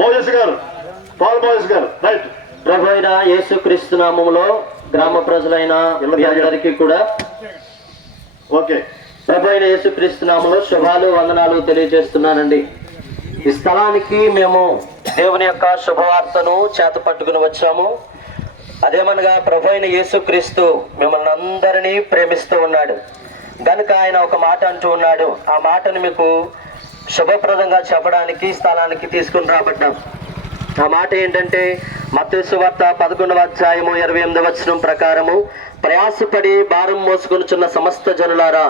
Moses గారు, Paul Moses గారు, right. ప్రభు అయిన యేసుక్రీస్తు నామములో గ్రామ ప్రజలైన మీ అందరికీ కూడా ఓకే, ప్రభు అయిన యేసుక్రీస్తు నామములో శుభాలు వందనాలు తెలియజేస్తున్నానండి. ఈ స్థలానికి మేము దేవుని యొక్క శుభవార్తను చేత పట్టుకుని వచ్చాము. అదేమనగా ప్రభు అయిన యేసుక్రీస్తు మిమ్మల్ని అందరినీ ప్రేమిస్తూ ఉన్నాడు గనుక ఆయన ఒక మాట అంటూ ఉన్నాడు. ఆ మాటను మీకు శుభప్రదంగా చెప్పడానికి స్థలానికి తీసుకుని రాబడ్డాం. ఆ మాట ఏంటంటే మత్తయి సువార్త 11వ అధ్యాయము 28వ వచనం ప్రకారము, ప్రయాసపడి భారం మోసుకొనుచున్న సమస్త జనులారా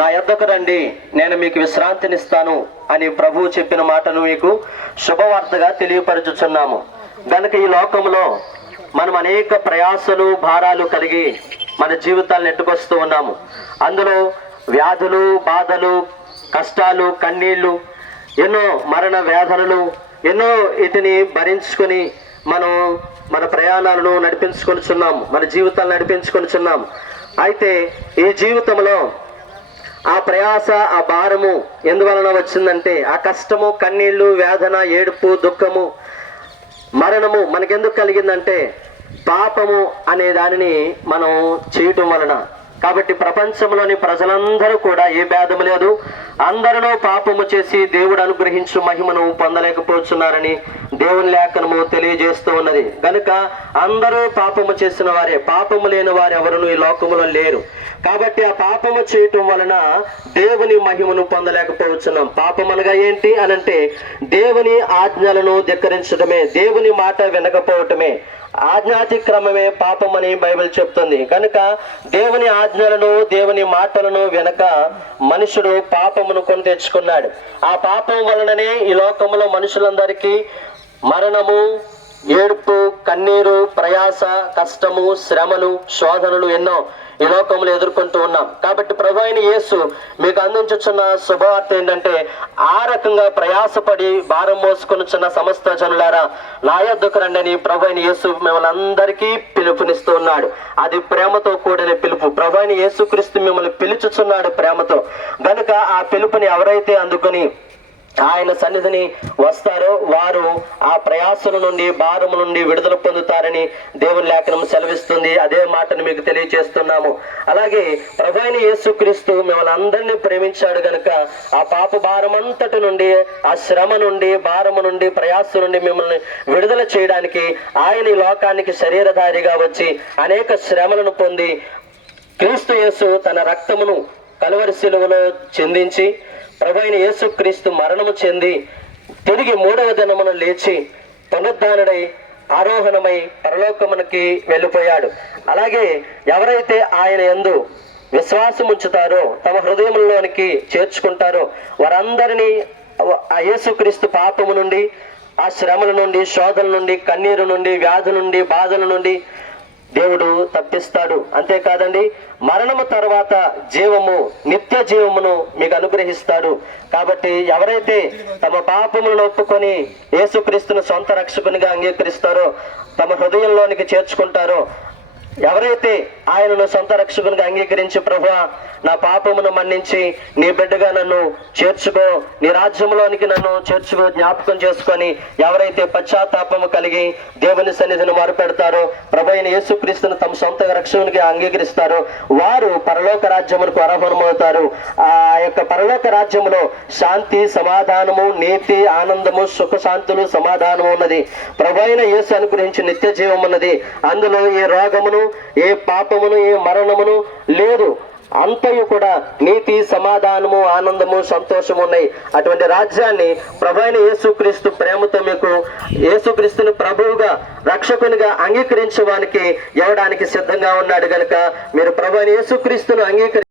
నా యొద్దకు రండి, నేను మీకు విశ్రాంతినిస్తాను అని ప్రభువు చెప్పిన మాటను మీకు శుభవార్తగా తెలియపరచుచున్నాము. కనుక ఈ లోకంలో మనం అనేక ప్రయాసలు భారాలు కలిగి మన జీవితాలను నెట్టుకొస్తూ ఉన్నాము. అందులో వ్యాధులు, బాధలు, కష్టాలు, కన్నీళ్లు, ఎన్నో మరణ వేదనలు, ఎన్నో వీటిని భరించుకొని మనం మన ప్రయాణాలను నడిపించుకొనిచున్నాము, మన జీవితాలను నడిపించుకొనిచున్నాము. అయితే ఈ జీవితంలో ఆ ప్రయాస, ఆ భారము ఎందువలన వచ్చిందంటే ఆ కష్టము, కన్నీళ్లు, వేదన, ఏడుపు, దుఃఖము, మరణము మనకెందుకు కలిగిందంటే పాపము అనే దానిని మనం చేయటం వలన. కాబట్టి ప్రపంచంలోని ప్రజలందరూ కూడా ఏ భేదము లేదు, అందరిలో పాపము చేసి దేవుడు అనుగ్రహించు మహిమను పొందలేకపోతున్నారని దేవుని లేఖనము తెలియజేస్తూ ఉన్నది. కనుక అందరూ పాపము చేసిన వారే, పాపము లేని వారు ఎవరును ఈ లోకములో లేరు. కాబట్టి ఆ పాపము చేయటం వలన దేవుని మహిమను పొందలేకపోతున్నాం. పాపం అనగా ఏంటి అనంటే దేవుని ఆజ్ఞలను ధిక్కరించడమే, దేవుని మాట వినకపోవటమే. ఆజ్ఞాతిక్రమమే పాపమని బైబిల్ చెప్తుంది. కనుక దేవుని ఆజ్ఞలను, దేవుని మాటలను వెనక మనుషుడు పాపమును కొని తెచ్చుకున్నాడు. ఆ పాపం వలననే ఈ లోకంలో మనుషులందరికీ మరణము, ఏడుపు, కన్నీరు, ప్రయాస, కష్టము, శ్రమలు, శోధనలు ఎన్నో ఈ లోకంలో ఎదుర్కొంటూ ఉన్నాం. కాబట్టి ప్రభు అయిన యేసు మీకు అందించుచున్న శుభవార్త ఏంటంటే, ఆ రకంగా ప్రయాసపడి భారం మోసుకొనిచున్న సమస్త జనులారా నా యొద్దకు రండి అని ప్రభు అయిన యేసు మిమ్మల్ని అందరికీ పిలుపునిస్తూ ఉన్నాడు. అది ప్రేమతో కూడిన పిలుపు. ప్రభు అయిన యేసుక్రీస్తు మిమ్మల్ని పిలుచుచున్నాడు ప్రేమతో. కనుక ఆ పిలుపుని ఎవరైతే అందుకొని ఆయన సన్నిధిని వస్తారో వారు ఆ ప్రయాసల నుండి, భారము నుండి విడుదల పొందుతారని దేవుని లేఖనం సెలవిస్తుంది. అదే మాటను మీకు తెలియజేస్తున్నాము. అలాగే ప్రభు అయిన యేసుక్రీస్తు మిమ్మల్ని అందరినీ ప్రేమించాడు గనుక ఆ పాప భారమంతటి నుండి, ఆ శ్రమ నుండి, భారము నుండి, ప్రయాస నుండి మిమ్మల్ని విడుదల చేయడానికి ఆయన ఈ లోకానికి శరీరధారిగా వచ్చి అనేక శ్రమలను పొంది క్రీస్తు యేసు తన రక్తమును కలువరి శిలువలో చిందించి ప్రభు అయిన యేసుక్రీస్తు మరణము చెంది తిరిగి 3వ దినమున లేచి పునరుద్ధానుడై ఆరోహణమై పరలోకమునకి వెళ్ళిపోయాడు. అలాగే ఎవరైతే ఆయన యందు విశ్వాసం ఉంచుతారో, తమ హృదయంలోనికి చేర్చుకుంటారో వారందరినీ ఆ యేసుక్రీస్తు పాపము నుండి, ఆ శ్రమల నుండి, శోధన నుండి, కన్నీరు నుండి, వ్యాధి నుండి, బాధల నుండి దేవుడు తప్పిస్తాడు. అంతేకాదండి, మరణము తర్వాత జీవము, నిత్య జీవమును మీకు అనుగ్రహిస్తాడు. కాబట్టి ఎవరైతే తమ పాపములను ఒప్పుకొని యేసుక్రీస్తును సొంత రక్షకునిగా అంగీకరిస్తారో, తమ హృదయంలోనికి చేర్చుకుంటారో, ఎవరైతే ఆయనను సొంత రక్షకునిగా అంగీకరించి ప్రభువా నా పాపమును మన్నించి నీ బిడ్డగా నన్ను చేర్చుకో, నీ రాజ్యంలోనికి నన్ను చేర్చుకో, జ్ఞాపకం చేసుకొని ఎవరైతే పశ్చాత్తాపము కలిగి దేవుని సన్నిధిని మొరపెడతారో, ప్రభు అయిన యేసుక్రీస్తును తమ సొంత రక్షకునిగా అంగీకరిస్తారో వారు పరలోక రాజ్యమునకు అర్హులమవుతారు. ఆ యొక్క పరలోక రాజ్యములో శాంతి, సమాధానము, నీతి, ఆనందము, సుఖ శాంతులు, సమాధానము ఉన్నది. ప్రభు అయిన యేసు అనుగ్రహించి నిత్య జీవం ఉన్నది. అందులో ఏ రోగమును, ఏ పాపమును, ఏ మరణమును లేదు. అంతయు కూడా నీతి, సమాధానము, ఆనందము, సంతోషము ఉన్నాయి. అటువంటి రాజ్యాన్ని ప్రభు అయిన యేసుక్రీస్తు ప్రేమతో మీకు యేసుక్రీస్తుని ప్రభువుగా, రక్షకునిగా అంగీకరించడానికి ఇవ్వడానికి సిద్ధంగా ఉన్నాడు. కనుక మీరు ప్రభు అయిన యేసుక్రీస్తును